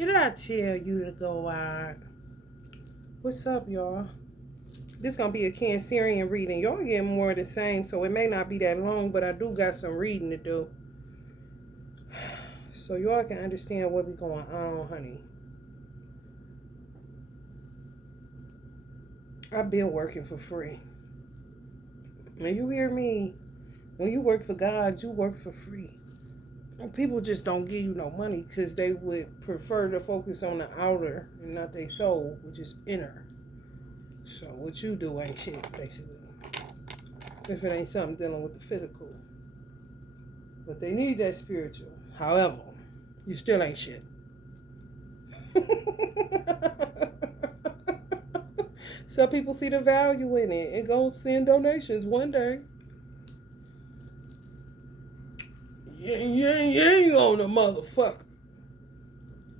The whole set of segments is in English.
Did I tell you to go out? What's up, y'all? This gonna be a Cancerian reading. Y'all get more of the same, so it may not be that long, but I do got some reading to do. So y'all can understand what be going on, honey. I've been working for free. And you hear me? When you work for God, you work for free. And people just don't give you no money because they would prefer to focus on the outer and not their soul, which is inner. So what you do ain't shit, basically. If it ain't something dealing with the physical. But they need that spiritual. However, you still ain't shit. Some people see the value in it and go send donations one day. Yang on the motherfucker.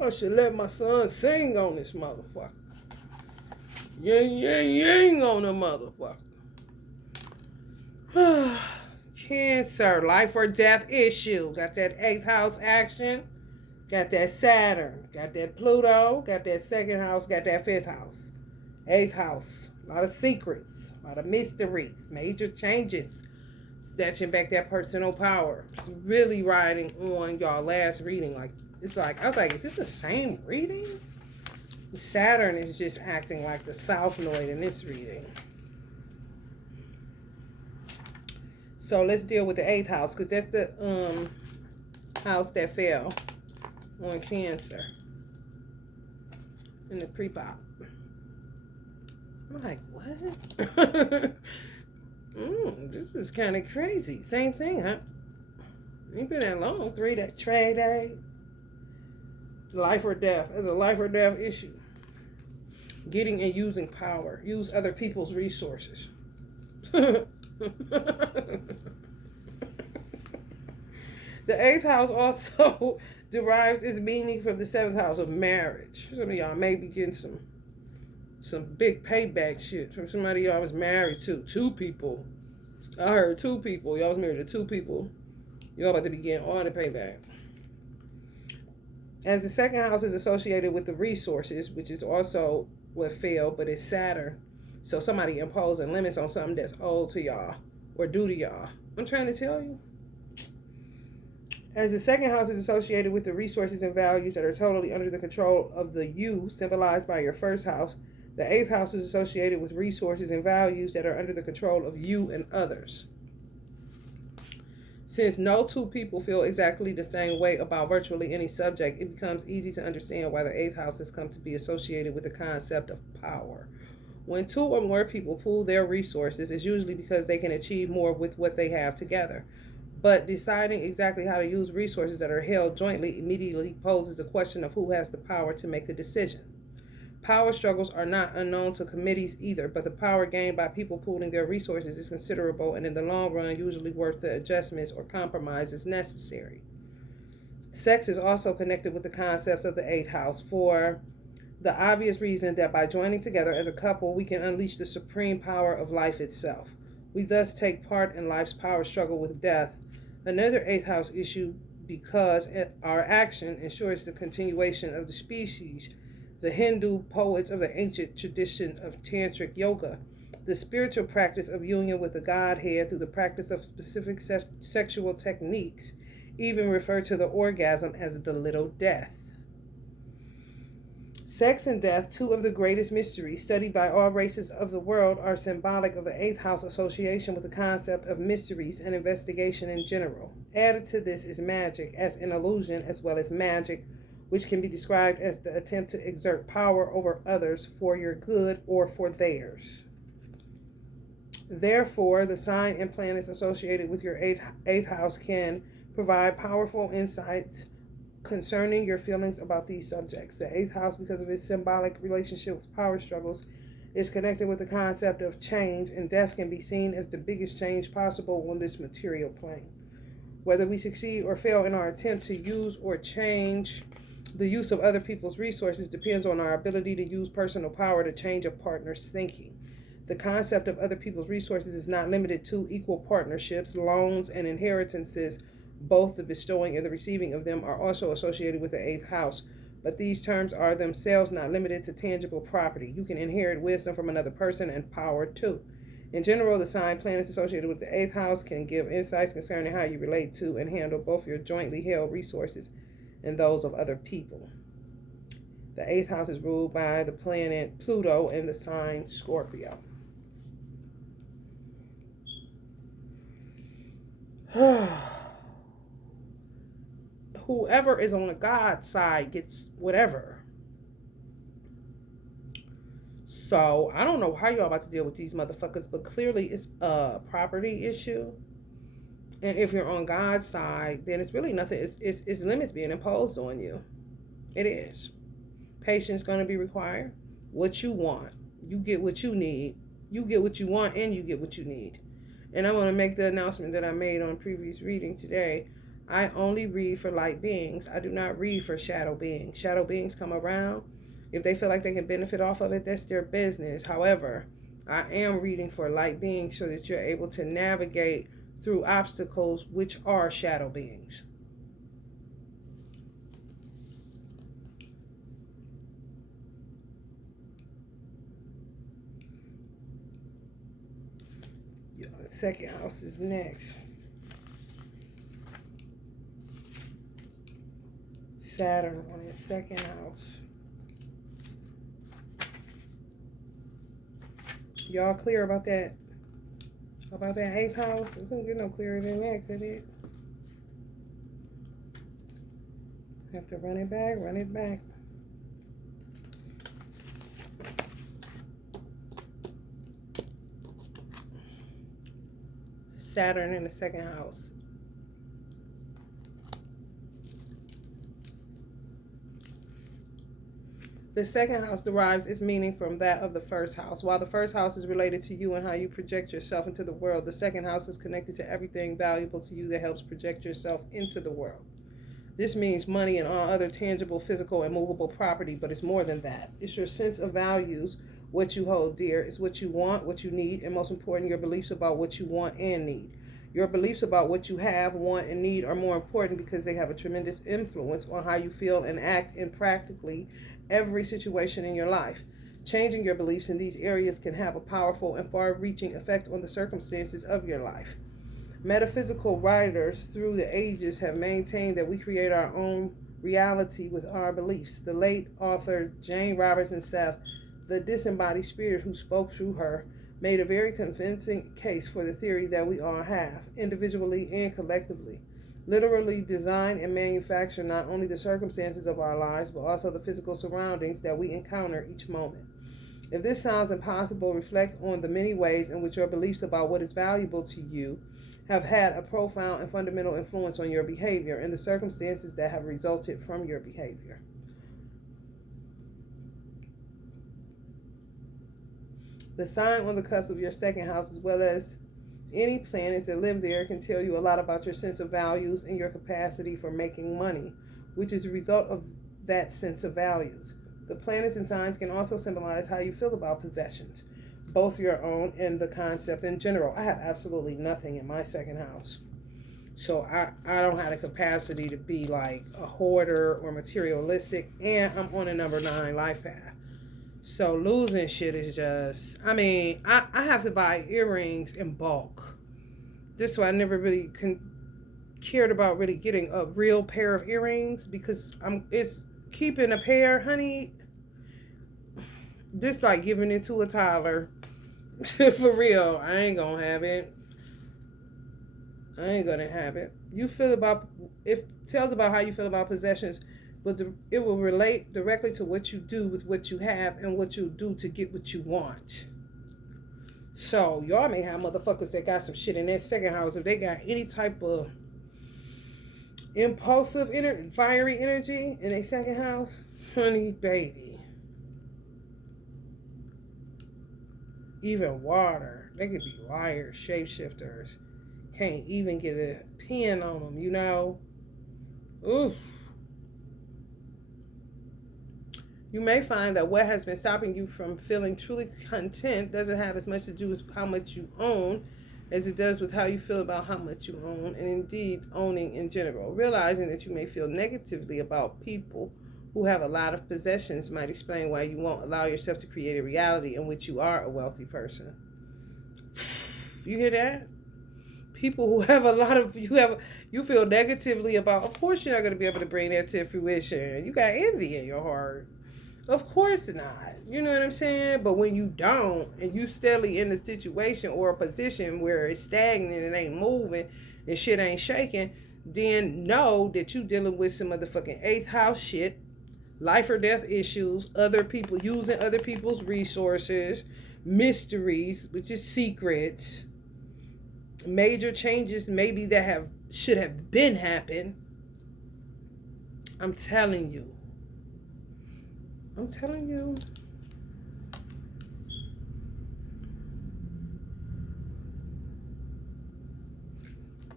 I should let my son sing on this motherfucker. Yang on the motherfucker. Cancer, life or death issue. Got that 8th house action. Got that Saturn. Got that Pluto. Got that 2nd house. Got that 5th house. 8th house. A lot of secrets. A lot of mysteries. Major changes. Snatching back that personal power. It's really riding on y'all last reading. I was like, is this the same reading? Saturn is just acting like the South Node in this reading. So let's deal with the 8th house, because that's the house that fell on Cancer in the pre-pop. I'm like, what? This is kind of crazy. Same thing, huh? Ain't been that long. 3 days. Life or death. It's a life or death issue. Getting and using power. Use other people's resources. The 8th house also derives its meaning from the 7th house of marriage. Some of y'all may be getting some big payback shit from somebody y'all was married to. 2 people. I heard 2 people. Y'all was married to 2 people. Y'all about to be getting all the payback. As the 2nd house is associated with the resources, which is also what failed, but it's Saturn. So somebody imposing limits on something that's owed to y'all or due to y'all. I'm trying to tell you. As the 2nd house is associated with the resources and values that are totally under the control of the you, symbolized by your 1st house, the 8th house is associated with resources and values that are under the control of you and others. Since no 2 people feel exactly the same way about virtually any subject, it becomes easy to understand why the 8th house has come to be associated with the concept of power. When 2 or more people pool their resources, it's usually because they can achieve more with what they have together. But deciding exactly how to use resources that are held jointly immediately poses the question of who has the power to make the decision. Power struggles are not unknown to committees either, but the power gained by people pooling their resources is considerable and in the long run usually worth the adjustments or compromises necessary. Sex is also connected with the concepts of the 8th house for the obvious reason that by joining together as a couple, we can unleash the supreme power of life itself. We thus take part in life's power struggle with death, another 8th house issue, because our action ensures the continuation of the species. The Hindu poets of the ancient tradition of tantric yoga, the spiritual practice of union with the Godhead through the practice of specific sexual techniques, even refer to the orgasm as the little death. Sex and death, 2 of the greatest mysteries studied by all races of the world, are symbolic of the 8th house association with the concept of mysteries and investigation in general. Added to this is magic as an illusion, as well as magic, which can be described as the attempt to exert power over others for your good or for theirs. Therefore, the sign and planets associated with your 8th house can provide powerful insights concerning your feelings about these subjects. The 8th house, because of its symbolic relationship with power struggles, is connected with the concept of change, and death can be seen as the biggest change possible on this material plane. Whether we succeed or fail in our attempt to use or change the use of other people's resources depends on our ability to use personal power to change a partner's thinking. The concept of other people's resources is not limited to equal partnerships, loans, and inheritances. Both the bestowing and the receiving of them are also associated with the 8th house. but these terms are themselves not limited to tangible property. You can inherit wisdom from another person and power too. In general, the sign planets associated with the eighth house can give insights concerning how you relate to and handle both your jointly held resources and those of other people. The eighth house is ruled by the planet Pluto in the sign Scorpio. Whoever is on the God side gets whatever. So I don't know how y'all about to deal with these motherfuckers, but clearly it's a property issue. And if you're on God's side, then it's really nothing. It's limits being imposed on you. It is. Patience going to be required. What you want, you get what you need. You get what you want, and you get what you need. And I'm going to make the announcement that I made on previous reading today. I only read for light beings. I do not read for shadow beings. Shadow beings come around. If they feel like they can benefit off of it, that's their business. However, I am reading for light beings so that you're able to navigate through obstacles which are shadow beings. The second house is next. Saturn on his second house. Y'all clear about that? About that eighth house? It couldn't get no clearer than that, could it? Have to run it back, run it back. Saturn in the second house. The second house derives its meaning from that of the first house. While the first house is related to you and how you project yourself into the world, the second house is connected to everything valuable to you that helps project yourself into the world. This means money and all other tangible, physical, and movable property, but it's more than that. It's your sense of values, what you hold dear. It's what you want, what you need, and most important, your beliefs about what you want and need. Your beliefs about what you have, want, and need are more important because they have a tremendous influence on how you feel and act in practically every situation in your life. Changing your beliefs in these areas can have a powerful and far-reaching effect on the circumstances of your life. Metaphysical writers through the ages have maintained that we create our own reality with our beliefs. The late author Jane Robertson Seth, the disembodied spirit who spoke through her, made a very convincing case for the theory that we all have, individually and collectively. Literally design and manufacture not only the circumstances of our lives, but also the physical surroundings that we encounter each moment. If this sounds impossible, reflect on the many ways in which your beliefs about what is valuable to you have had a profound and fundamental influence on your behavior and the circumstances that have resulted from your behavior. The sign on the cusp of your second house, as well as any planets that live there, can tell you a lot about your sense of values and your capacity for making money, which is a result of that sense of values. The planets and signs can also symbolize how you feel about possessions, both your own and the concept in general. I have absolutely nothing in my second house. So I don't have the capacity to be like a hoarder or materialistic, and I'm on a number 9 life path. So losing shit is just, I have to buy earrings in bulk. This is why I never really cared about really getting a real pair of earrings, because it's keeping a pair, honey, just like giving it to a toddler. For real, I ain't gonna have it. I ain't gonna have it. It tells about how you feel about possessions, but it will relate directly to what you do with what you have and what you do to get what you want. So y'all may have motherfuckers that got some shit in their second house. If they got any type of impulsive, fiery energy in their second house, honey, baby. Even water. They could be liars, shapeshifters. Can't even get a pin on them, you know? Oof. You may find that what has been stopping you from feeling truly content doesn't have as much to do with how much you own as it does with how you feel about how much you own, and indeed owning in general. Realizing that you may feel negatively about people who have a lot of possessions might explain why you won't allow yourself to create a reality in which you are a wealthy person. You hear that? People who have a lot of you feel negatively about, of course you're not going to be able to bring that to fruition. You got envy in your heart. Of course not. You know what I'm saying? But when you don't, and you steadily in a situation or a position where it's stagnant and ain't moving and shit ain't shaking, then know that you dealing with some motherfucking eighth house shit, life or death issues, other people using other people's resources, mysteries, which is secrets, major changes maybe that should have been happened. I'm telling you.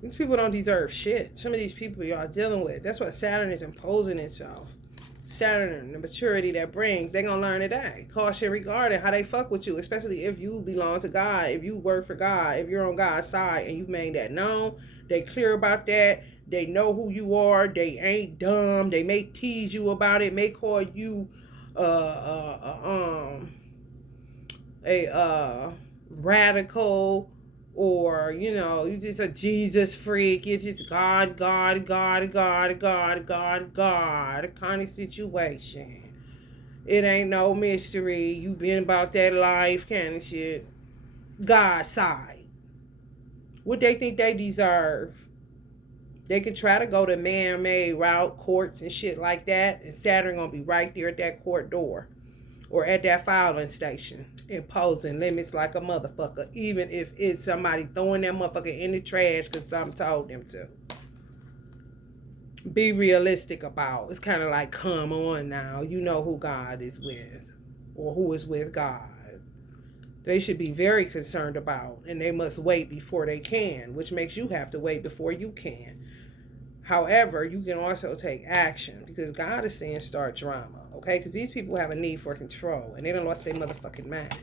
These people don't deserve shit. Some of these people y'all dealing with. That's what Saturn is imposing itself. Saturn, the maturity that brings, they gonna learn today. Caution regarding how they fuck with you, especially if you belong to God, if you work for God, if you're on God's side and you've made that known. They clear about that. They know who you are. They ain't dumb. They may tease you about it. May call you a radical, or you just a Jesus freak. It's just God kind of situation. It ain't no mystery. You been about that life kind of shit. God's side. What they think they deserve. They could try to go the man-made route, courts and shit like that, and Saturn gonna be right there at that court door or at that filing station, imposing limits like a motherfucker, even if it's somebody throwing that motherfucker in the trash because something told them to. Be realistic about. It's kind of like, come on now, you know who God is with, or who is with God. They should be very concerned about, and they must wait before they can, which makes you have to wait before you can. However, you can also take action, because God is saying start drama, okay? Because these people have a need for control, and they done lost their motherfucking mind.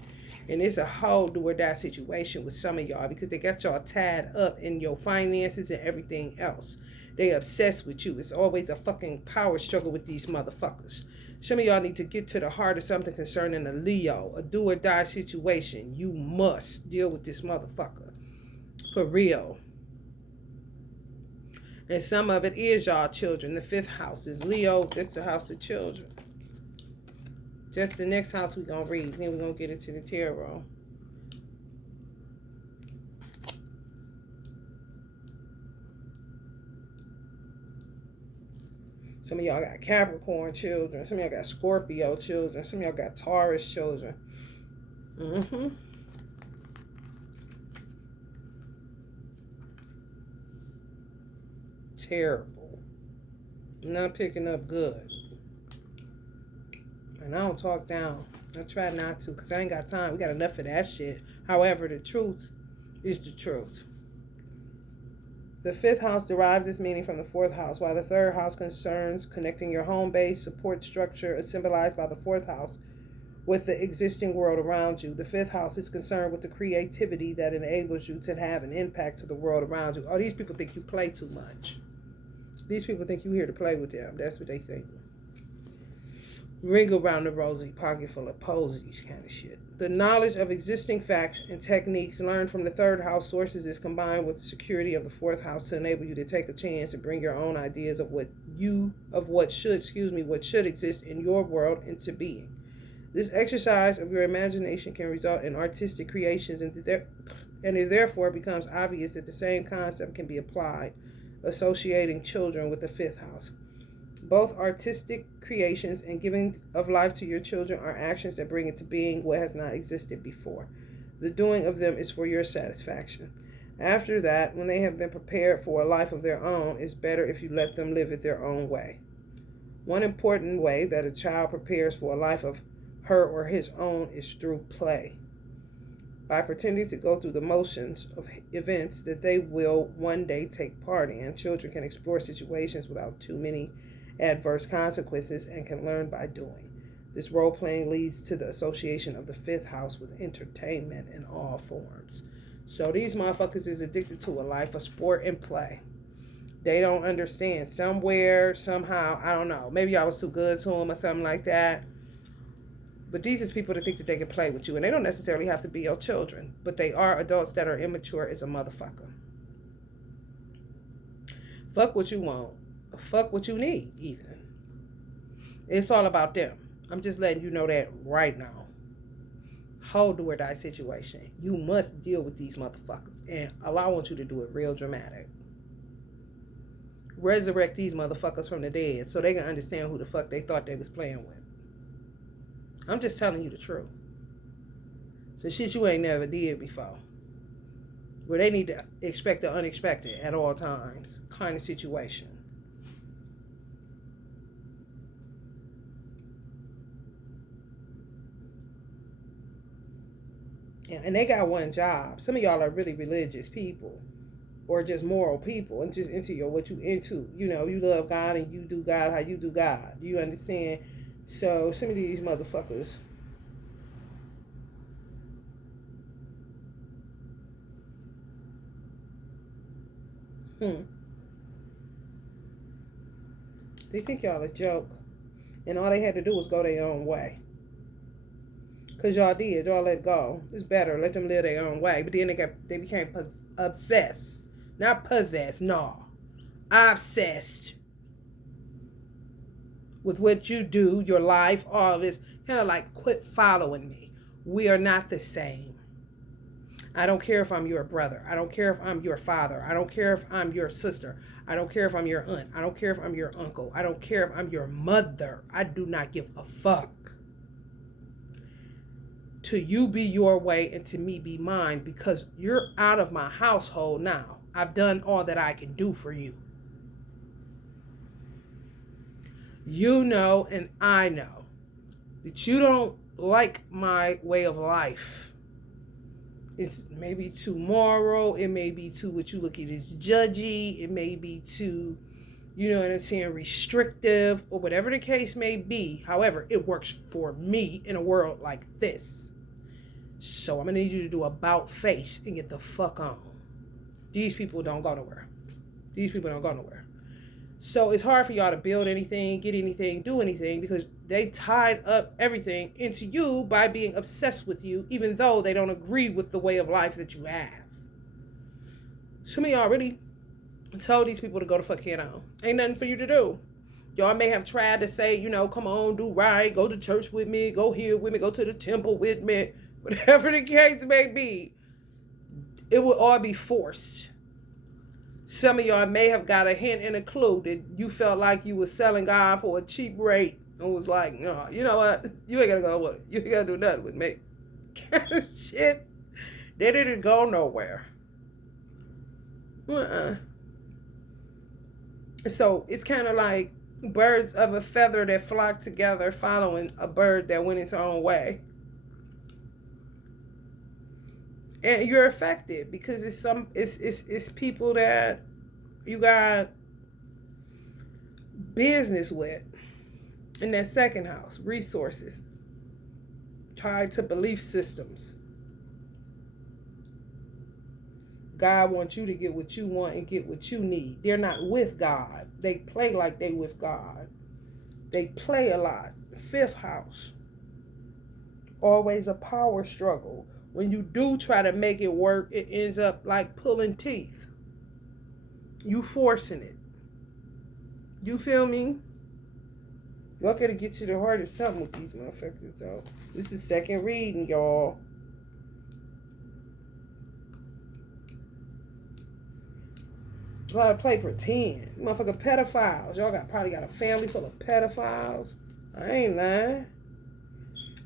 And it's a whole do or die situation with some of y'all, because they got y'all tied up in your finances and everything else. They obsessed with you. It's always a fucking power struggle with these motherfuckers. Some of y'all need to get to the heart of something concerning a Leo, a do or die situation. You must deal with this motherfucker. For real. And some of it is y'all children. The 5th house is Leo. That's the house of children. Just the next house we're going to read. Then we're going to get into the tarot. Some of y'all got Capricorn children. Some of y'all got Scorpio children. Some of y'all got Taurus children. Terrible. Not picking up good. And I don't talk down. I try not to, because I ain't got time. We got enough of that shit. However, the truth is the truth. The 5th house derives its meaning from the 4th house, while the 3rd house concerns connecting your home base, support structure, is symbolized by the 4th house with the existing world around you. The 5th house is concerned with the creativity that enables you to have an impact to the world around you. Oh, these people think you play too much. These people think you're here to play with them. That's what they think. Ring around the rosy, pocket full of posies kind of shit. The knowledge of existing facts and techniques learned from the 3rd house sources is combined with the security of the 4th house to enable you to take a chance and bring your own ideas of what should exist in your world into being. This exercise of your imagination can result in artistic creations, and it therefore becomes obvious that the same concept can be applied, associating children with the 5th house. Both artistic creations and giving of life to your children are actions that bring into being what has not existed before. The doing of them is for your satisfaction. After that, when they have been prepared for a life of their own, it's better if you let them live it their own way. One important way that a child prepares for a life of her or his own is through play. By pretending to go through the motions of events that they will one day take part in, children can explore situations without too many adverse consequences and can learn by doing. This role-playing leads to the association of the 5th house with entertainment in all forms. So these motherfuckers is addicted to a life of sport and play. They don't understand. Somewhere, somehow, I don't know. Maybe I was too good to them or something like that. But these is people that think that they can play with you. And they don't necessarily have to be your children. But they are adults that are immature as a motherfucker. Fuck what you want. Fuck what you need, even. It's all about them. I'm just letting you know that right now. Whole do or die situation. You must deal with these motherfuckers. And I want you to do it real dramatic. Resurrect these motherfuckers from the dead so they can understand who the fuck they thought they was playing with. I'm just telling you the truth. So shit you ain't never did before. Where they need to expect the unexpected at all times kind of situation. Yeah, and they got one job. Some of y'all are really religious people. Or just moral people and just into what you into. You know, you love God and you do God how you do God. You understand? So some of these motherfuckers. They think y'all a joke. And all they had to do was go their own way. Because y'all did. Y'all let go. It's better. Let them live their own way. But then they became obsessed. Not possessed. No. Obsessed with what you do, your life, all of this. Kind of like, quit following me. We are not the same. I don't care if I'm your brother. I don't care if I'm your father. I don't care if I'm your sister. I don't care if I'm your aunt. I don't care if I'm your uncle. I don't care if I'm your mother. I do not give a fuck. To you be your way and to me be mine, because you're out of my household now. I've done all that I can do for you. You know and I know that you don't like my way of life. It's maybe too moral. It may be too what you look at as judgy. It may be too, you know what I'm saying, restrictive, or whatever the case may be. However, it works for me in a world like this. So I'm going to need you to do about face and get the fuck on. These people don't go nowhere. These people don't go nowhere. So it's hard for y'all to build anything, get anything, do anything, because they tied up everything into you by being obsessed with you, even though they don't agree with the way of life that you have. Some of y'all really told these people to go to fuck head on. Ain't nothing for you to do. Y'all may have tried to say, you know, come on, do right, go to church with me, go here with me, go to the temple with me, whatever the case may be. It will all be forced. Some of y'all may have got a hint and a clue that you felt like you was selling God for a cheap rate and was like, no, you know what? You ain't gotta go with it. You ain't gotta do nothing with me. Kind of shit. They didn't go nowhere. So it's kind of like birds of a feather that flock together following a bird that went its own way. And you're affected because it's people that you got business with in that second house, resources tied to belief systems. God wants you to get what you want and get what you need. They're not with God. They play like they with God. They play a lot. Fifth house. Always a power struggle. When you do try to make it work, it ends up like pulling teeth. You forcing it. You feel me? Y'all gotta get to the heart of something with these motherfuckers, though. This is second reading, y'all. A lot of play pretend. Motherfucker pedophiles. Y'all probably got a family full of pedophiles. I ain't lying.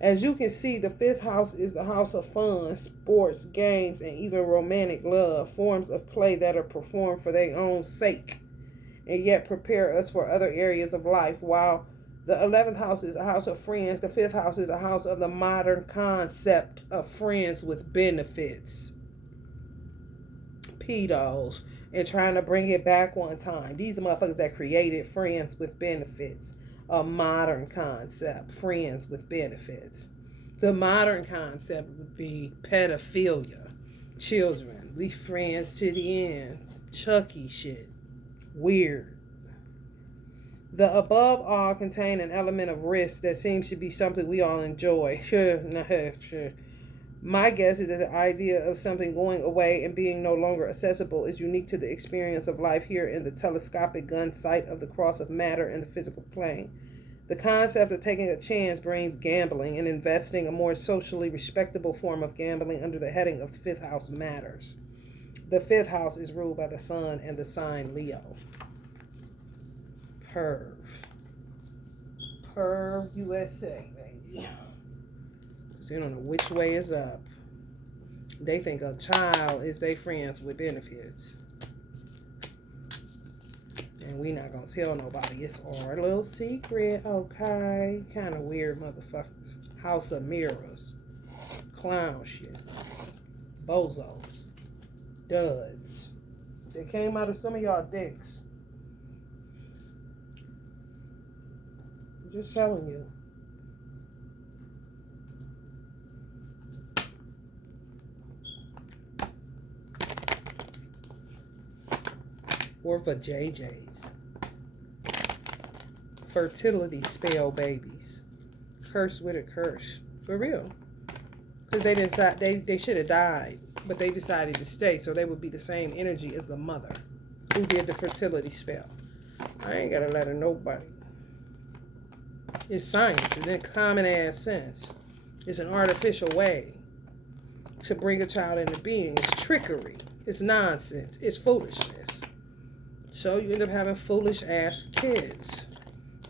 As you can see, the fifth house is the house of fun, sports, games, and even romantic love, forms of play that are performed for their own sake and yet prepare us for other areas of life. While the 11th house is a house of friends, the fifth house is a house of the modern concept of friends with benefits. Pedos, and trying to bring it back one time. These are motherfuckers that created friends with benefits. A modern concept, friends with benefits. The modern concept would be pedophilia, children, we friends to the end, Chucky shit. Weird. The above all contain an element of risk that seems to be something we all enjoy. Sure. My guess is that the idea of something going away and being no longer accessible is unique to the experience of life here in the telescopic gun sight of the cross of matter in the physical plane. The concept of taking a chance brings gambling and investing, a more socially respectable form of gambling, under the heading of fifth house matters. The fifth house is ruled by the sun and the sign Leo. Perv USA, baby. So you don't know which way is up. They think a child is their friends with benefits. And we not gonna tell nobody. It's our little secret, okay? Kind of weird motherfuckers. House of mirrors. Clown shit. Bozos. Duds. They came out of some of y'all dicks. I'm just telling you. Or for JJs. Fertility spell babies. Curse with a curse. For real. Because they didn't they should have died. But they decided to stay. So they would be the same energy as the mother who did the fertility spell. I ain't got to let her nobody. It's science. It's in common ass sense. It's an artificial way to bring a child into being. It's trickery. It's nonsense. It's foolishness. So you end up having foolish ass kids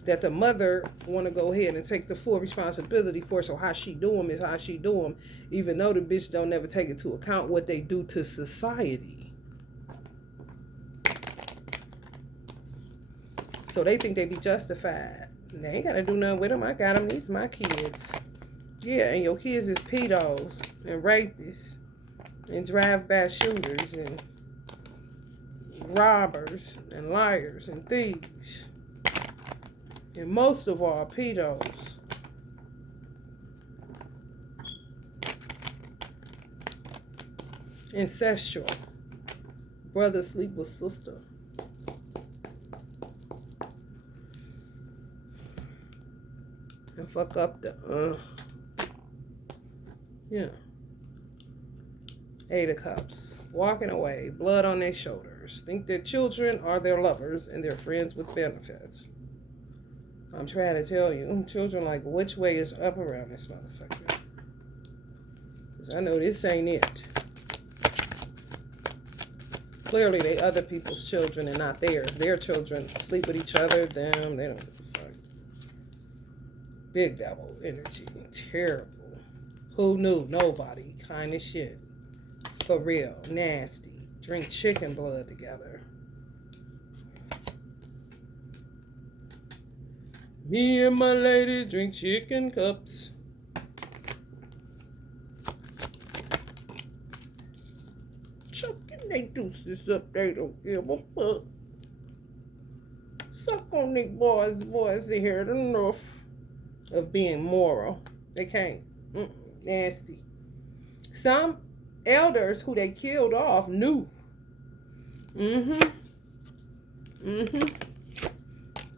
that the mother want to go ahead and take the full responsibility for. So how she do them is how she do them, even though the bitch don't never take into account what they do to society. So they think they be justified. They ain't got to do nothing with them. I got them. These my kids. Yeah, and your kids is pedos and rapists and drive-by shooters and robbers and liars and thieves. And most of all, pedos. Incestual. Brother sleep with sister. And fuck up the, yeah. Eight of Cups. Walking away. Blood on their shoulders. Think their children are their lovers and their friends with benefits. I'm trying to tell you. Children like, which way is up around this motherfucker? Because I know this ain't it. Clearly, they other people's children and not theirs. Their children sleep with each other. Them, they don't give a fuck. Big devil energy. Terrible. Who knew? Nobody. Kind of shit. For real. Nasty. Drink chicken blood together. Me and my lady drink chicken cups. Chucking they deuces up, they don't give a fuck. Suck on these boys they hear enough of being moral. They can't. Nasty. Some elders who they killed off knew.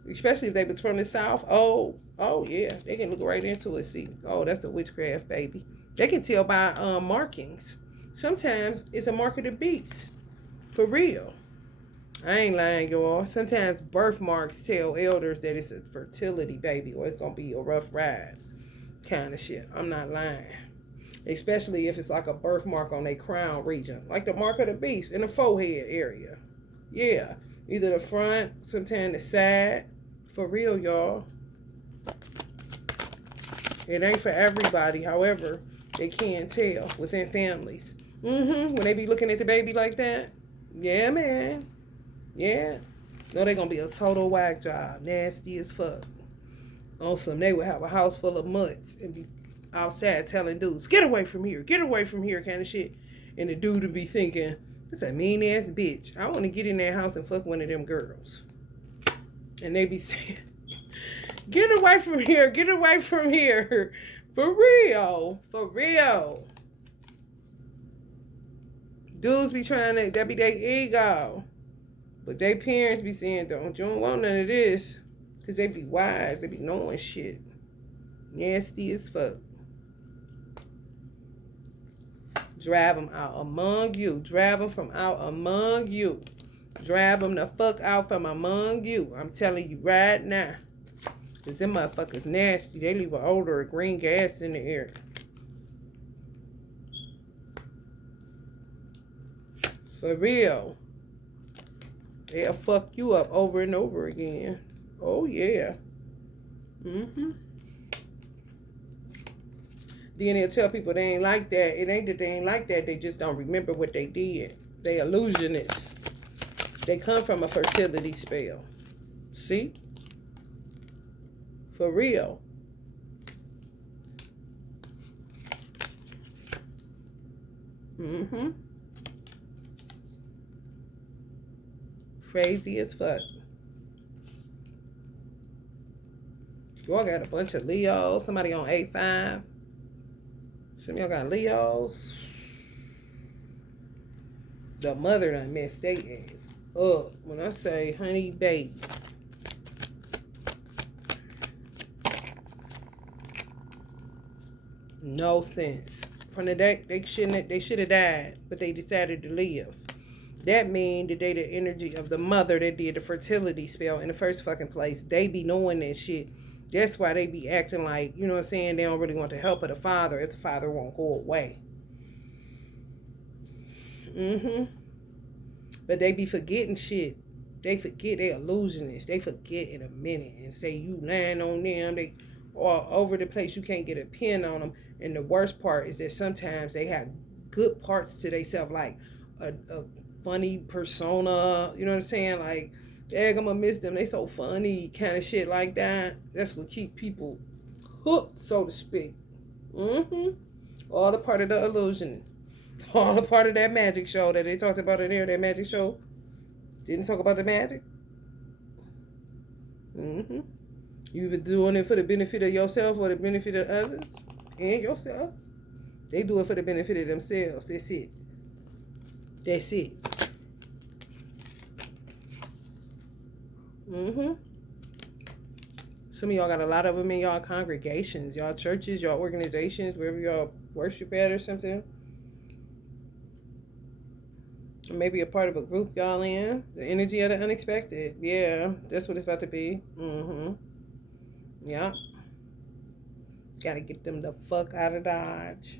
Especially if they was from the South. Oh yeah. They can look right into it. See, oh, that's a witchcraft, baby. They can tell by markings. Sometimes it's a mark of the beast. For real. I ain't lying, y'all. Sometimes birthmarks tell elders that it's a fertility baby or it's going to be a rough ride. Kind of shit. I'm not lying. Especially if it's like a birthmark on their crown region. Like the mark of the beast in the forehead area. Yeah. Either the front, sometimes the side. For real, y'all. It ain't for everybody. However, they can tell within families. When they be looking at the baby like that. Yeah, man. Yeah. No, they gonna be a total whack job. Nasty as fuck. On they would have a house full of mutts and be outside telling dudes, get away from here kind of shit. And the dude would be thinking, that's a mean ass bitch. I want to get in that house and fuck one of them girls. And they be saying, get away from here. For real. Dudes be trying to, that be their ego. But they parents be saying, you don't want none of this. Because they be wise. They be knowing shit. Nasty as fuck. Drive them out among you. Drive them from out among you. Drive them the fuck out from among you. I'm telling you right now. Because them motherfuckers nasty. They leave an odor of green gas in the air. For real. They'll fuck you up over and over again. Oh, yeah. Mm-hmm. Then they'll tell people they ain't like that. It ain't that they ain't like that. They just don't remember what they did. They illusionists. They come from a fertility spell. See? For real. Mm-hmm. Crazy as fuck. Y'all got a bunch of Leos. Somebody on 8-5. Some of y'all got Leos. The mother done messed their ass up. When I say honey baby. No sense. From the day they should have died, but they decided to live. That mean that they the energy of the mother that did the fertility spell in the first fucking place. They be knowing that shit. That's why they be acting like, you know what I'm saying, they don't really want the help of the father if the father won't go away. Mm-hmm. But they be forgetting shit. They forget they illusionists. They forget in a minute and say you lying on them. They all over the place. You can't get a pin on them. And the worst part is that sometimes they have good parts to themselves, like a funny persona. You know what I'm saying? Like, I'm gonna miss them. They so funny, kind of shit like that. That's what keep people hooked, so to speak. Mm-hmm. All the part of the illusion. All the part of that magic show that they talked about in there. That magic show. Didn't talk about the magic. Mm-hmm. You either doing it for the benefit of yourself or the benefit of others and yourself. They do it for the benefit of themselves. That's it. That's it. Mm-hmm. Some of y'all got a lot of them in y'all congregations, y'all churches, y'all organizations, wherever y'all worship at or something. Or maybe a part of a group y'all in. The energy of the unexpected. Yeah, that's what it's about to be. Mm-hmm. Yeah. Gotta get them the fuck out of Dodge.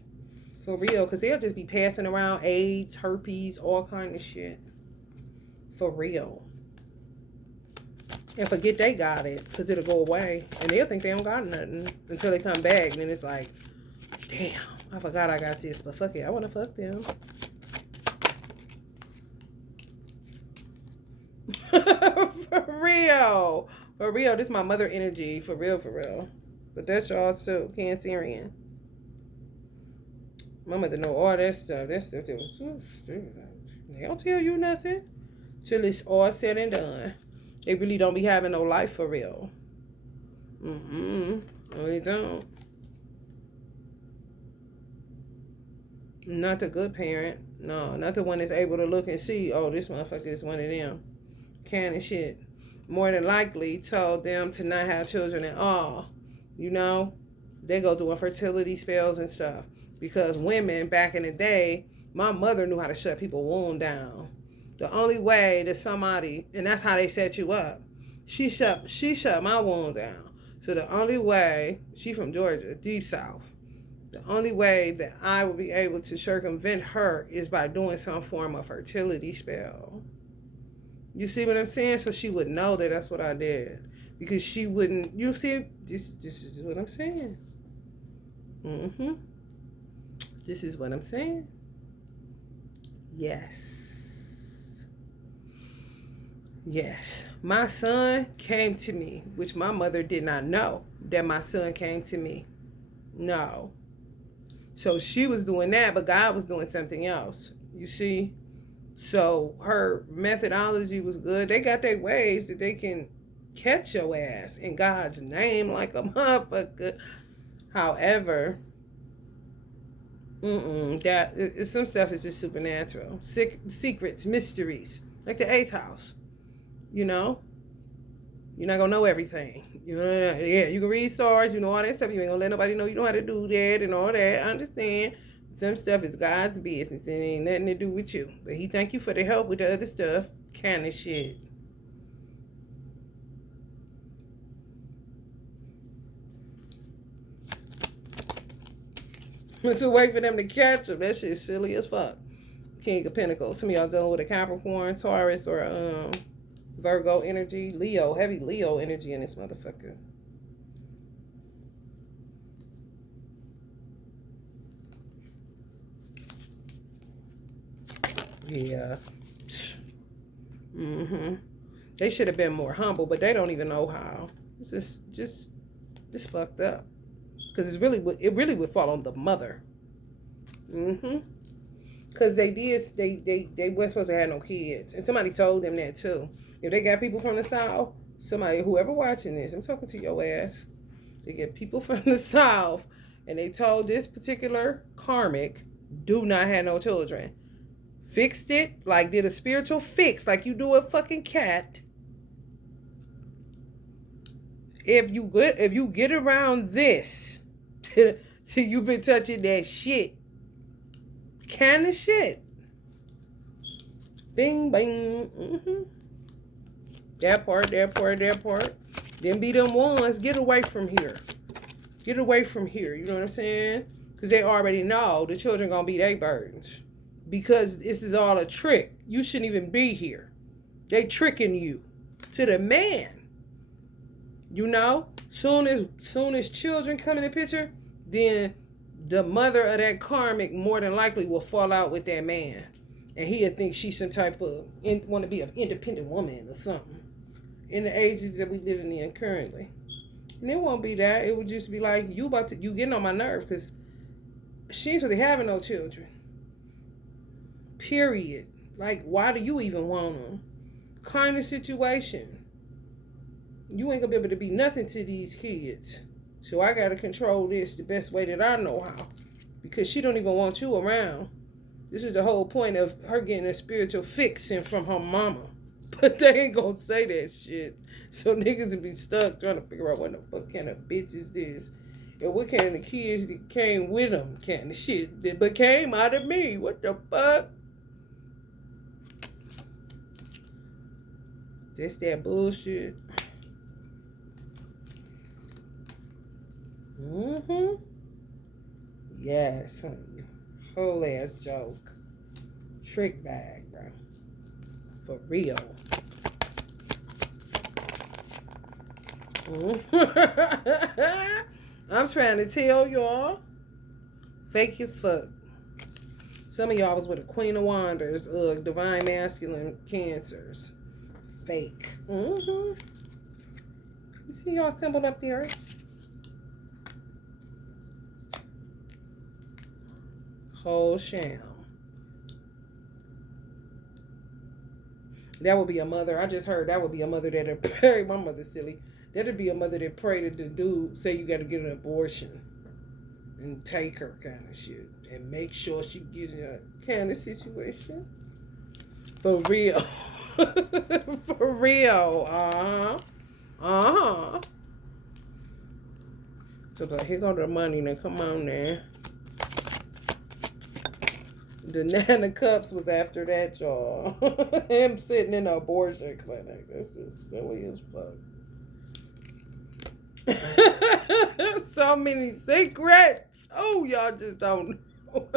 For real, because they'll just be passing around AIDS, herpes, all kind of shit. For real. And forget they got it, because it'll go away. And they'll think they don't got nothing until they come back. And then it's like, damn, I forgot I got this. But fuck it, I want to fuck them. For real. For real, this is my mother energy. For real, for real. But that's y'all too, Cancerian. My mother know all that stuff. That stuff that was so stupid. They don't tell you nothing till it's all said and done. They really don't be having no life for real. Mm-mm. No, they don't. Not the good parent. No, not the one that's able to look and see, oh, this motherfucker is one of them. Can and shit. More than likely told them to not have children at all. You know? They go doing fertility spells and stuff. Because women back in the day, my mother knew how to shut people's womb down. The only way that somebody, and that's how they set you up. She shut my womb down. So the only way, she from Georgia, deep south. The only way that I would be able to circumvent her is by doing some form of fertility spell. You see what I'm saying? So she would know that that's what I did. Because she wouldn't, you see, this is what I'm saying. Mm-hmm. This is what I'm saying. Yes. Yes. My son came to me, which my mother did not know that my son came to me. No. So she was doing that, but God was doing something else. You see? So her methodology was good. They got their ways that they can catch your ass in God's name like a motherfucker. However, some stuff is just supernatural. Secrets, mysteries, like the 8th house. You know, you're not gonna know everything. You know, yeah, you can read stars, you know all that stuff. You ain't gonna let nobody know you know how to do that and all that. I understand. Some stuff is God's business and it ain't nothing to do with you. But He thank you for the help with the other stuff, kind of shit. So wait for them to catch them. That shit's silly as fuck. King of Pentacles. Some of y'all dealing with a Capricorn, Taurus, or Virgo energy. Leo, heavy Leo energy in this motherfucker. Yeah. They should have been more humble, but they don't even know how. It's just fucked up. Because it really would fall on the mother. Because they weren't supposed to have no kids. And somebody told them that too. If they got people from the South, somebody, whoever watching this, I'm talking to your ass. They get people from the South, and they told this particular karmic, do not have no children. Fixed it, like did a spiritual fix, like you do a fucking cat. If you get around this, till you been touching that shit, kind of shit. Bing, bang. That part. Then be them ones. Get away from here. Get away from here. You know what I'm saying? Because they already know the children gonna be their burdens. Because this is all a trick. You shouldn't even be here. They tricking you to the man. You know? Soon as children come in the picture, then the mother of that karmic more than likely will fall out with that man. And he'll think she's some type of, want to be an independent woman or something. In the ages that we living in currently. And it won't be that. It would just be like, you getting on my nerve because she ain't really having no children. Period. Like, why do you even want them? Kind of situation. You ain't gonna be able to be nothing to these kids. So I gotta control this the best way that I know how. Because she don't even want you around. This is the whole point of her getting a spiritual fixing from her mama. But they ain't gonna say that shit. So niggas will be stuck trying to figure out what the fuck kind of bitch is this. And what kind of kids that came with them kind of shit that became out of me. What the fuck? That's that bullshit. Yes, honey. Whole ass joke. Trick bag, bro. For real. I'm trying to tell y'all. Fake as fuck. Some of y'all was with a Queen of Wanders, divine masculine cancers. Fake. You see y'all symbol up there? Whole sham. That would be a mother. I just heard that would be a mother that'd pray. My mother's silly. That'd be a mother that pray to the dude say you got to get an abortion and take her kind of shit and make sure she gets a kind of situation. For real. For real. So here go the money now. Come on there. The Nine of Cups was after that, y'all. Him sitting in an abortion clinic. That's just silly as fuck. So many secrets. Oh, y'all just don't know.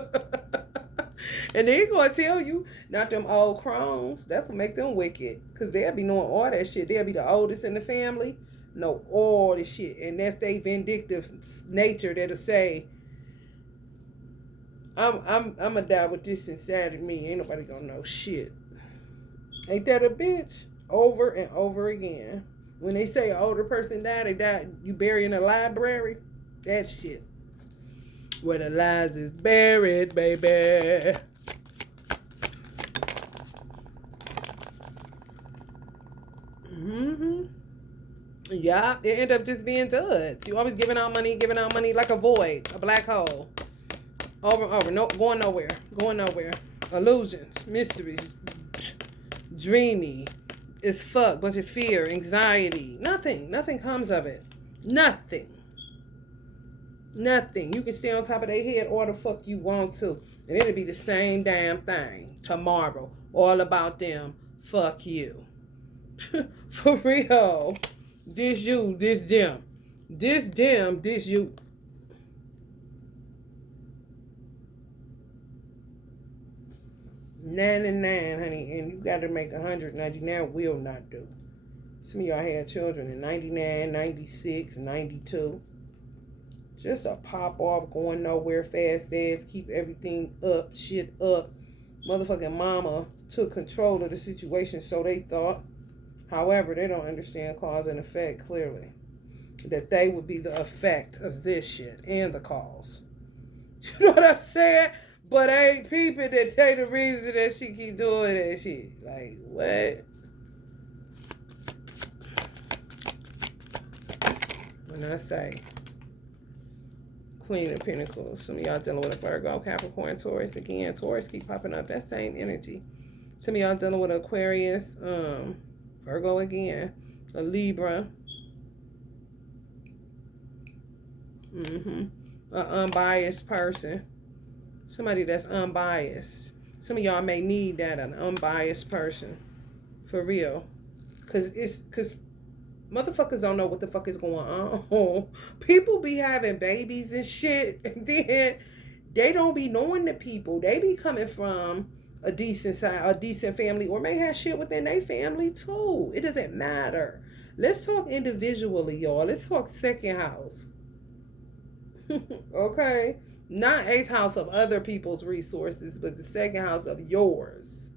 And they gonna tell you, not them old crones. That's what make them wicked. Because they'll be knowing all that shit. They'll be the oldest in the family. Know all the shit. And that's their vindictive nature that'll say, I'm gonna die with this inside of me. Ain't nobody gonna know shit. Ain't that a bitch? Over and over again. When they say an older person died, they died. You bury in a library. That shit. Where the lies is buried, baby. Yeah, it end up just being duds. You always giving out money like a void, a black hole. Over and over, no, going nowhere. Illusions, mysteries, dreamy, It's fuck, bunch of fear, anxiety. Nothing comes of it. Nothing. You can stay on top of their head all the fuck you want to. And it'll be the same damn thing tomorrow. All about them. Fuck you. For real. This you, this them. This them, this you. Nine and nine, honey, and you got to make 199 will not do. Some of y'all had children in 99, 96, 92. Just a pop off, going nowhere, fast ass, keep everything up, shit up. Motherfucking mama took control of the situation, so they thought. However, they don't understand cause and effect clearly. That they would be the effect of this shit and the cause. You know what I'm saying? But ain't people that say the reason that she keep doing that shit. Like, what? When I say Queen of Pentacles, some of y'all dealing with a Virgo, Capricorn, Taurus. Again, Taurus keep popping up. That same energy. Some of y'all dealing with Aquarius, Virgo again, a Libra. An unbiased person. Somebody that's unbiased. Some of y'all may need that, an unbiased person. For real. Cause motherfuckers don't know what the fuck is going on. People be having babies and shit. And then they don't be knowing the people. They be coming from a decent family, or may have shit within their family too. It doesn't matter. Let's talk individually, y'all. Let's talk second house. Okay? Not eighth house of other people's resources, but the second house of yours.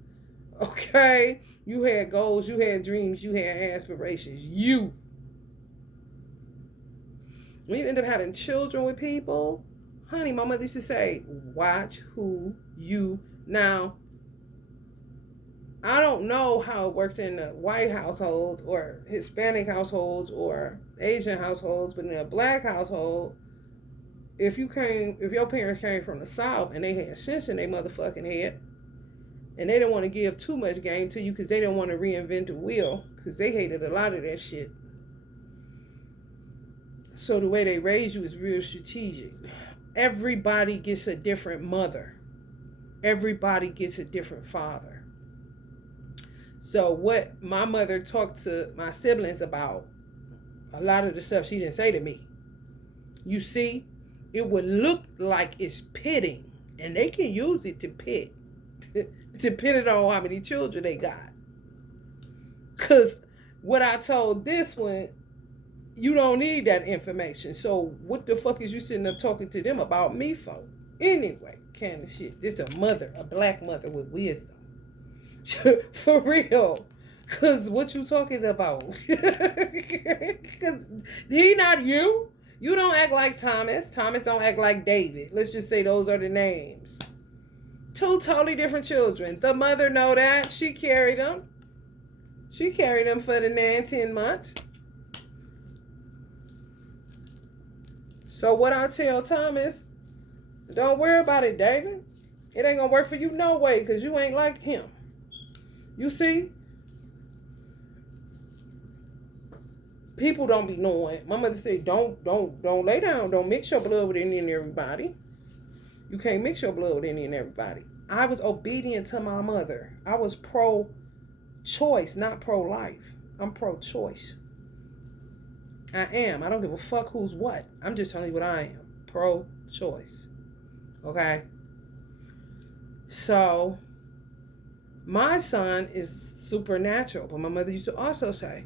Okay? You had goals, you had dreams, you had aspirations. When you end up having children with people, honey, my mother used to say, watch who you. Now, I don't know how it works in the white households or Hispanic households or Asian households, but in a black household, if your parents came from the South and they had sense in their motherfucking head, and they didn't want to give too much game to you because they didn't want to reinvent the wheel, because they hated a lot of that shit. So the way they raise you is real strategic. Everybody gets a different mother. Everybody gets a different father. So what my mother talked to my siblings about, a lot of the stuff she didn't say to me. You see, it would look like it's pitting, and they can use it to pit, depending on how many children they got. Because what I told this one, you don't need that information. So what the fuck is you sitting up talking to them about me for? Anyway, kind of shit. This a mother, a black mother with wisdom. For real. Because what you talking about? Because he not you. You don't act like Thomas. Thomas don't act like David. Let's just say those are the names. Two totally different children. The mother know that. She carried them. She carried them for the 9-10 months. So what I tell Thomas, don't worry about it, David. It ain't gonna work for you no way, because you ain't like him. You see? People don't be knowing. My mother said, don't lay down. Don't mix your blood with any and everybody. You can't mix your blood with any and everybody. I was obedient to my mother. I was pro-choice, not pro-life. I'm pro-choice. I am. I don't give a fuck who's what. I'm just telling you what I am. Pro-choice. Okay? So, my son is supernatural. But my mother used to also say,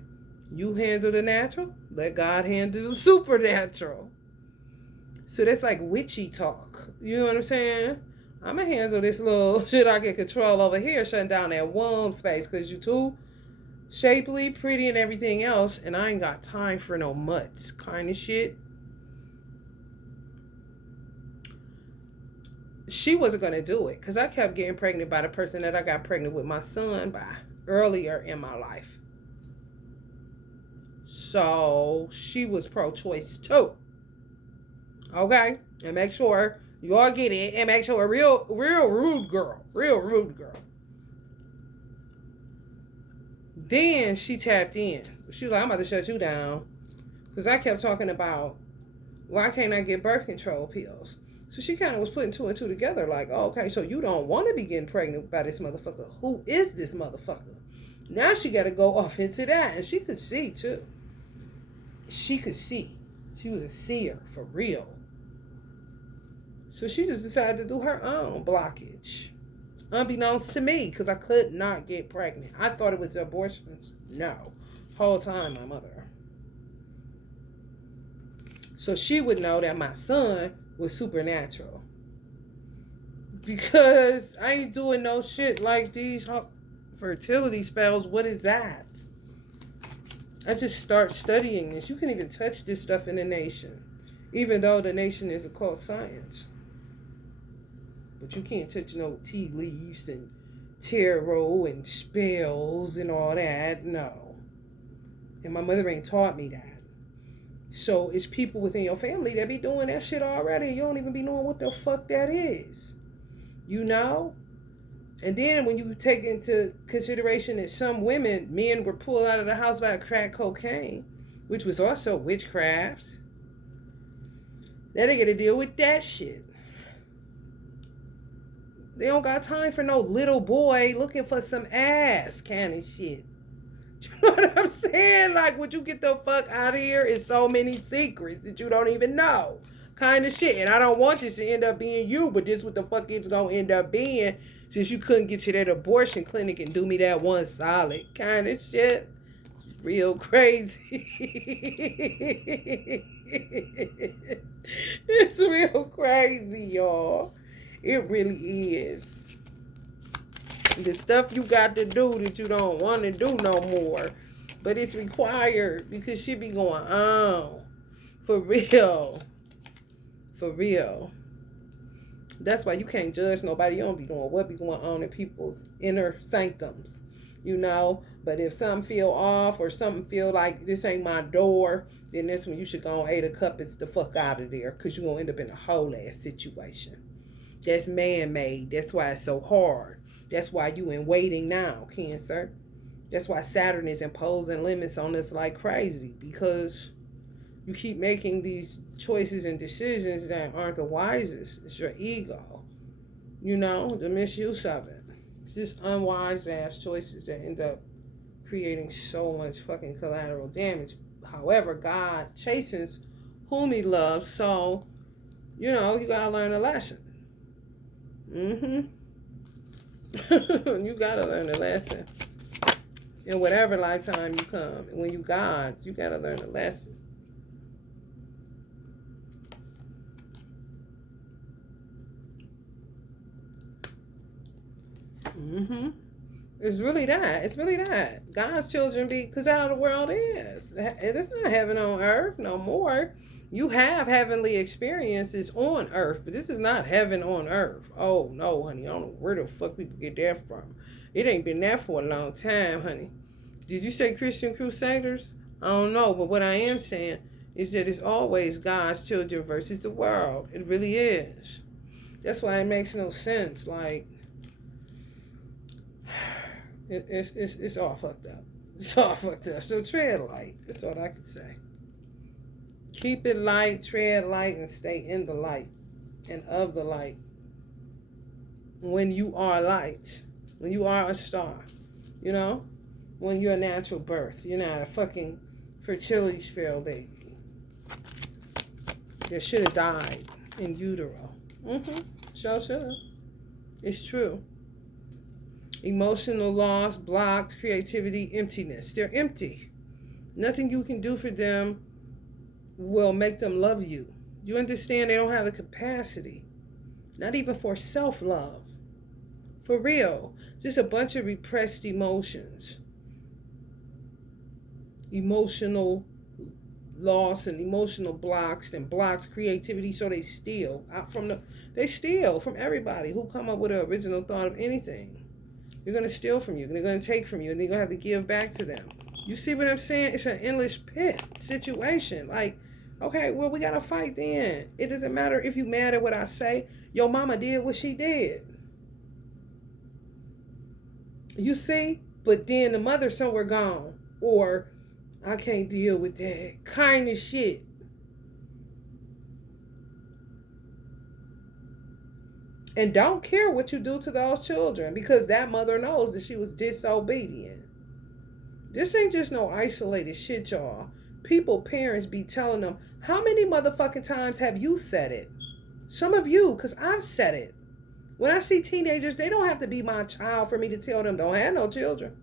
you handle the natural, let God handle the supernatural. So that's like witchy talk. You know what I'm saying? I'm going to handle this little shit I can control over here, shutting down that womb space, because you too shapely, pretty, and everything else, and I ain't got time for no mutts kind of shit. She wasn't going to do it, because I kept getting pregnant by the person that I got pregnant with my son by earlier in my life. So she was pro-choice too. Okay? And make sure you all get it, and make sure a real rude girl Then she tapped in. She was like, I'm about to shut you down. Because I kept talking about, why can't I get birth control pills? So she kind of was putting two and two together, like, oh, okay, so you don't want to be getting pregnant by this motherfucker. Who is this motherfucker? Now she got to go off into that. And she could see, too. She could see. She was a seer, for real. So she just decided to do her own blockage. Unbeknownst to me, because I could not get pregnant. I thought it was abortions. No. Whole time, my mother. So she would know that my son was supernatural. Because I ain't doing no shit like these fertility spells. What is that? I just start studying this. You can't even touch this stuff in the nation. Even though the nation is a called science. But you can't touch no tea leaves and tarot and spells and all that. No. And my mother ain't taught me that. So it's people within your family that be doing that shit already. You don't even be knowing what the fuck that is. You know? And then when you take into consideration that some men were pulled out of the house by crack cocaine, which was also witchcraft. Now they got to deal with that shit. They don't got time for no little boy looking for some ass kind of shit. You know what I'm saying? Like, would you get the fuck out of here? It's so many secrets that you don't even know. Kind of shit. And I don't want this to end up being you, but this what the fuck it's going to end up being since you couldn't get to that abortion clinic and do me that one solid kind of shit. It's real crazy. It's real crazy, y'all. It really is. The stuff you got to do that you don't want to do no more. But it's required because shit be going on. For real. For real. That's why you can't judge nobody. You don't be doing what be going on in people's inner sanctums. You know? But if something feel off or something feel like this ain't my door, then that's when you should go and A the cup it's the fuck out of there. Because you're going to end up in a whole ass situation. That's man-made. That's why it's so hard. That's why you in waiting now, Cancer. That's why Saturn is imposing limits on us like crazy. Because you keep making these choices and decisions that aren't the wisest. It's your ego. You know, the misuse of it. It's just unwise ass choices that end up creating so much fucking collateral damage. However, God chastens whom he loves. So, you know, you gotta learn a lesson. You gotta learn a lesson. In whatever lifetime you come. And when you God's, you gotta learn a lesson. It's really that. It's really that. God's children be, because how the world is. It's not heaven on earth no more. You have heavenly experiences on earth, but this is not heaven on earth. Oh, no, honey. I don't know where the fuck people get that from. It ain't been that for a long time, honey. Did you say Christian Crusaders? I don't know, but what I am saying is that it's always God's children versus the world. It really is. That's why it makes no sense. Like, it's all fucked up. It's all fucked up. So tread light. That's all I can say. Keep it light, tread light, and stay in the light and of the light. When you are light, when you are a star, you know, when you're a natural birth, you're not a fucking fertility spell baby that should have died in utero. Sure should have. It's true. Emotional loss, blocks, creativity, emptiness. They're empty. Nothing you can do for them will make them love you. You understand? They don't have the capacity. Not even for self-love. For real. Just a bunch of repressed emotions. Emotional loss and emotional blocks and blocks creativity, so they steal from everybody who come up with an original thought of anything. They're going to steal from you. They're going to take from you, and they're going to have to give back to them. You see what I'm saying? It's an endless pit situation. Like, okay, well, we got to fight then. It doesn't matter if you mad at what I say. Your mama did what she did. You see? but then the mother somewhere gone, or I can't deal with that kind of shit. And don't care what you do to those children, because that mother knows that she was disobedient. This ain't just no isolated shit, y'all. People, parents be telling them, how many motherfucking times have you said it? Some of you, because I've said it. When I see teenagers, they don't have to be my child for me to tell them don't have no children.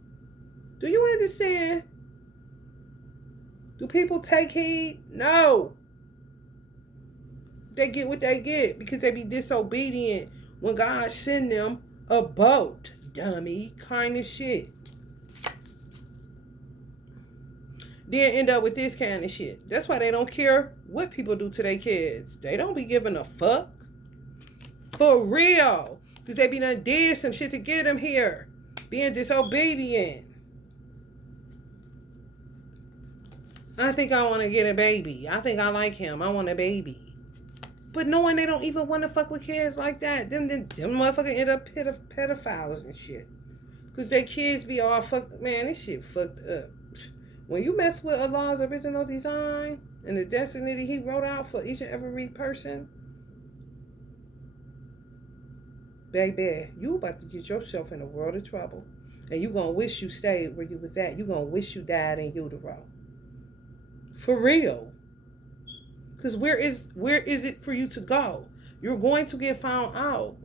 Do you understand? Do people take heed? No. They get what they get because they be disobedient when God send them a boat. Dummy kind of shit. Then end up with this kind of shit. That's why they don't care what people do to their kids. They don't be giving a fuck. For real. Because they be done did some shit to get them here. Being disobedient. I think I want to get a baby. I think I like him. I want a baby. But knowing they don't even want to fuck with kids like that. Them motherfuckers end up pedophiles and shit. Because their kids be all fucked. Man, this shit fucked up. When you mess with Allah's original design and the destiny that he wrote out for each and every person, baby, you about to get yourself in a world of trouble. And you going to wish you stayed where you was at. You going to wish you died in utero. For real. Because where is it for you to go? You're going to get found out.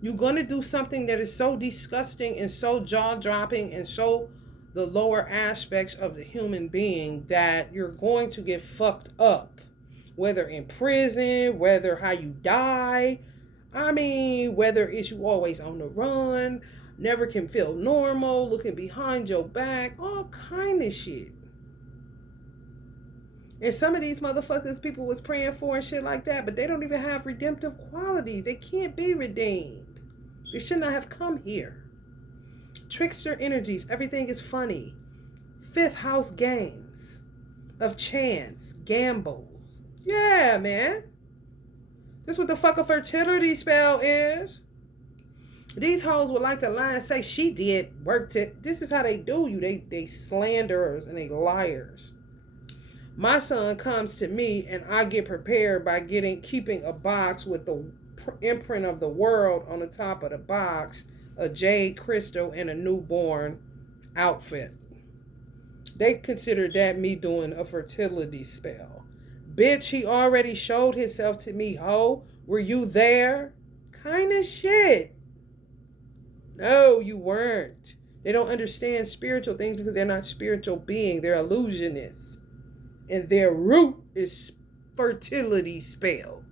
You're going to do something that is so disgusting and so jaw-dropping and so the lower aspects of the human being that you're going to get fucked up. Whether in prison, whether how you die. I mean, whether it's you always on the run, never can feel normal, looking behind your back, all kind of shit. And some of these motherfuckers people was praying for and shit like that, but they don't even have redemptive qualities. They can't be redeemed. They should not have come here. Trickster energies, everything is funny. Fifth house games of chance, gambles. Yeah, man. This what the fuck a fertility spell is. These hoes would like to lie and say she did work to. This is how they do you. They slanderers and they liars. My son comes to me and I get prepared by keeping a box with the imprint of the world on the top of the box, a jade crystal, and a newborn outfit. They consider that me doing a fertility spell. Bitch, he already showed himself to me, ho. Were you there? Kind of shit. No, you weren't. They don't understand spiritual things because they're not spiritual beings. They're illusionists. And their root is fertility spell.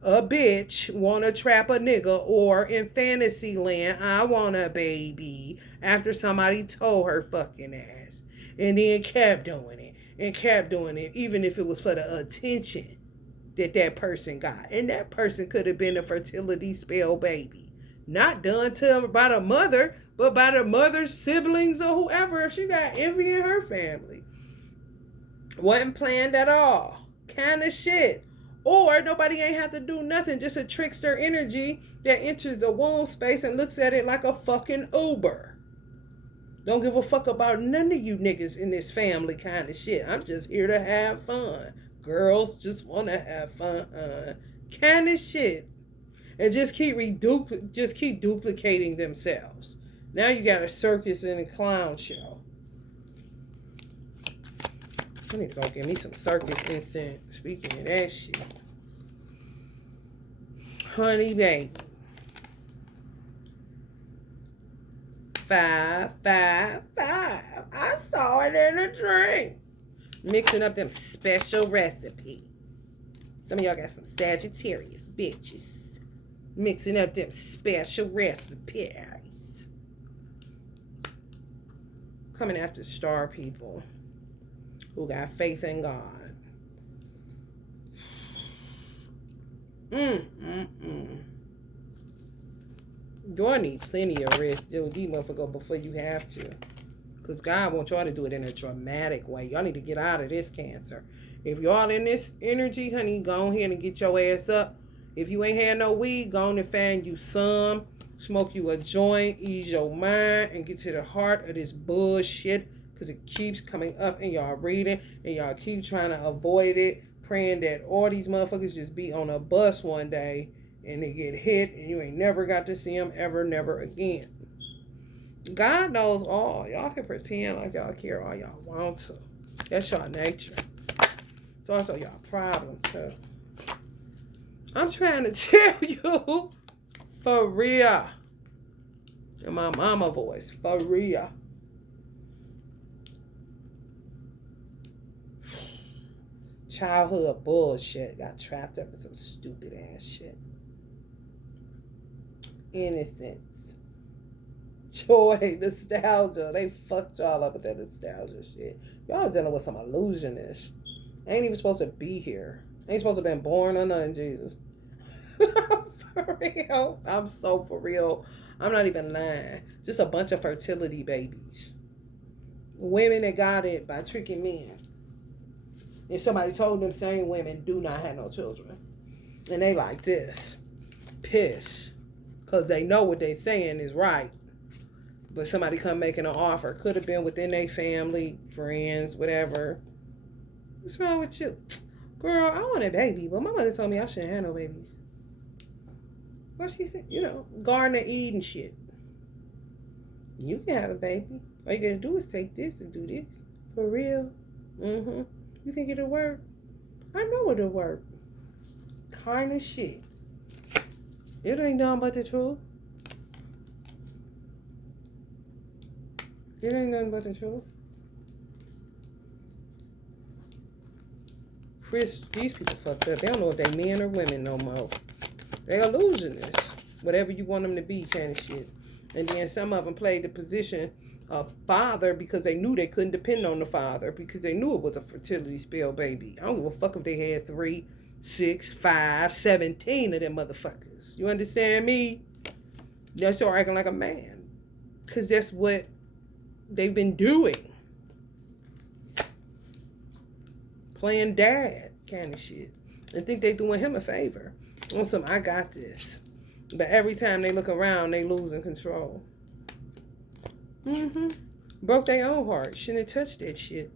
A bitch wanna trap a nigga, or in fantasy land, I want a baby after somebody told her fucking ass. And then kept doing it. And kept doing it, even if it was for the attention that person got. And that person could have been a fertility spell baby. Not done to by the mother, but by the mother's siblings or whoever if she got envy in her family. Wasn't planned at all. Kind of shit. Or nobody ain't have to do nothing. Just a trickster energy that enters a womb space and looks at it like a fucking Uber. Don't give a fuck about none of you niggas in this family kind of shit. I'm just here to have fun. Girls just want to have fun. Kind of shit. And just keep duplicating themselves. Now you got a circus and a clown show. I need to go get me some circus incense. Speaking of that shit. Honey baby. 5, 5, 5. I saw it in a drink. Mixing up them special recipes. Some of y'all got some Sagittarius bitches. Mixing up them special recipes. Coming after star people who got faith in God. Y'all need plenty of rest. Deal with these motherfuckers before you have to. Because God wants y'all to do it in a dramatic way. Y'all need to get out of this Cancer. If y'all in this energy, honey, go on here and get your ass up. If you ain't had no weed, go on and find you some. Smoke you a joint, ease your mind, and get to the heart of this bullshit. Because it keeps coming up and y'all reading. And y'all keep trying to avoid it. Praying that all these motherfuckers just be on a bus one day. And they get hit. And you ain't never got to see them ever, never again. God knows all. Y'all can pretend like y'all care all y'all want to. That's y'all nature. It's also y'all problem too. I'm trying to tell you, for real, in my mama voice, for real. Childhood bullshit. Got trapped up in some stupid ass shit. Innocence. Joy, nostalgia. They fucked y'all up with that nostalgia shit. Y'all dealing with some illusionists. I ain't even supposed to be here. I ain't supposed to have been born or nothing, Jesus. For real. I'm so for real. I'm not even lying. Just a bunch of fertility babies. Women that got it by tricking men. And somebody told them same women do not have no children. And they like this. Pissed. Because they know what they saying is right. But somebody come making an offer. Could have been within their family, friends, whatever. What's wrong with you? Girl, I want a baby, but my mother told me I shouldn't have no babies. What she said? Garden of Eden shit. You can have a baby. All you gotta do is take this and do this. For real. Mm-hmm. You think it'll work? I know it'll work. Kind of shit. It ain't nothing but the truth. It ain't nothing but the truth. Chris, these people fucked up. They don't know if they men or women no more. They illusionists. Whatever you want them to be kind of shit. And then some of them played the position of father because they knew they couldn't depend on the father because they knew it was a fertility spell baby. I don't give a fuck if they had 3, 6, 5, 17 of them motherfuckers. You understand me? They'll start acting like a man. Because that's what they've been doing. Playing dad kind of shit. And think they doing him a favor. On some, I got this. But every time they look around, they losing control. Mm-hmm. Broke their own heart. Shouldn't have touched that shit.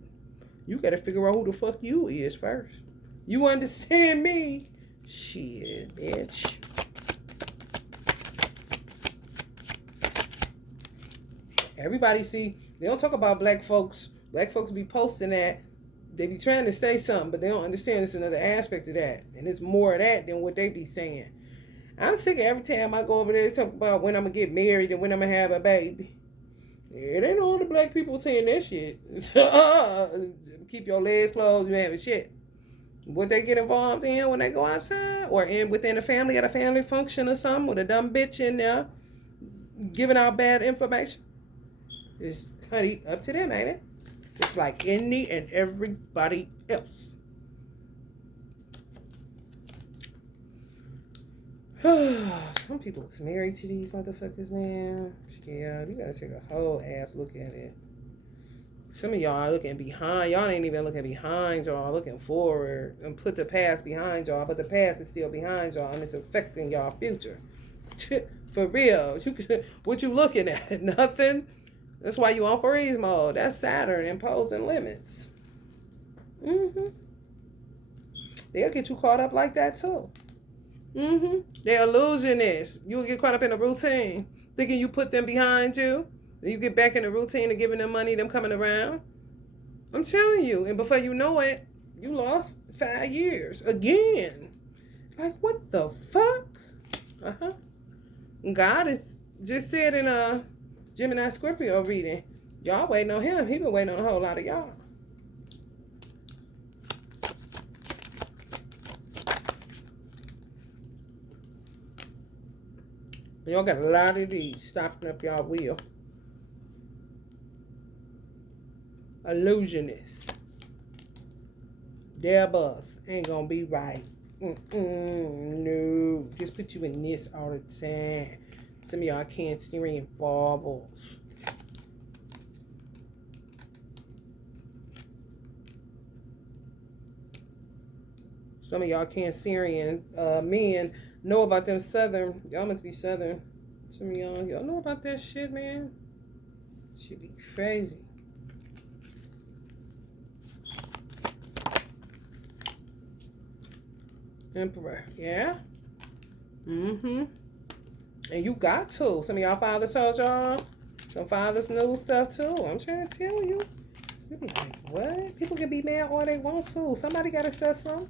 You gotta figure out who the fuck you is first. You understand me? Shit, bitch. Everybody see, they don't talk about black folks. Black folks be posting that. They be trying to say something, but they don't understand it's another aspect of that. And it's more of that than what they be saying. I'm sick of every time I go over there to talk about when I'm going to get married and when I'm going to have a baby. It ain't all the black people saying that shit. Keep your legs closed, you having shit. What they get involved in when they go outside or within a family at a family function or something with a dumb bitch in there giving out bad information. It's, honey, up to them, ain't it? It's like any and everybody else. Some people was married to these motherfuckers, man. Yeah, you gotta take a whole ass look at it. Some of y'all are looking behind. Y'all ain't even looking behind y'all, looking forward and put the past behind y'all. But the past is still behind y'all and it's affecting y'all future. For real. What you looking at? Nothing? That's why you on freeze mode. That's Saturn imposing limits. Mm-hmm. They'll get you caught up like that too. Mm-hmm. They're illusionists. You'll get caught up in a routine, thinking you put them behind you. Then you get back in the routine of giving them money, them coming around. I'm telling you. And before you know it, you lost 5 years again. Like, what the fuck? Uh-huh. God is just said in a Gemini Scorpio reading, y'all waiting on him. He been waiting on a whole lot of y'all. Y'all got a lot of these stopping up y'all wheel. Illusionists. Their bus ain't gonna be right. No. Just put you in this all the time. Some of y'all Cancerian baubles. Some of y'all Cancerian men know about them Southern. Y'all must be Southern Some of y'all know about that shit, man. Should be crazy. Emperor, yeah. Mm-hmm. And you got to. Some of y'all fathers told y'all. Some fathers knew stuff too. I'm trying to tell you. You be like, what? People can be mad all they want to. Somebody gotta say something.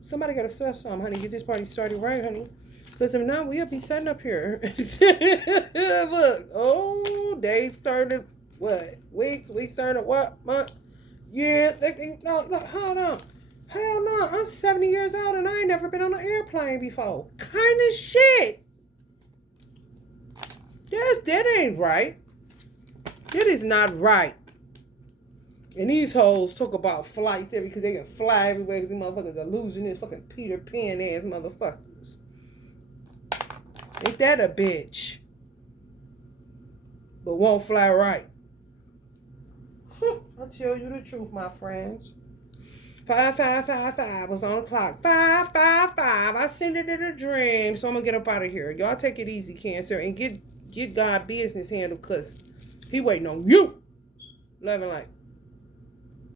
Somebody gotta say something, honey. Get this party started right, honey. Because if not, we'll be sitting up here. Look, oh, days started what? Weeks started what? Month? Yeah, no, hold on. Hell no, I'm 70 years old and I ain't never been on an airplane before. Kind of shit. That ain't right. That is not right. And these hoes talk about flights because they can fly everywhere because these motherfuckers are losing this fucking Peter Pan ass motherfuckers. Ain't that a bitch? But won't fly right. I'll tell you the truth, my friends. 5555 was on the clock. 555. I sent it in a dream. So I'm gonna get up out of here. Y'all take it easy, Cancer, and get God business handled because he waiting on you. Love and light.